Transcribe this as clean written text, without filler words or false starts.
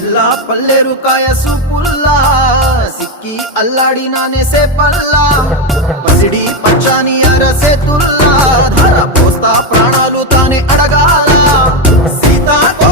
జిల్లా పల్లెరు కాయ సూపుల్లా సిక్కి అల్లాడినానే సేపల్లా పసిడి పచ్చాని అరసేతుల్లా ధర పోస్తా ప్రాణాలు తానే అడగాల సీతాకో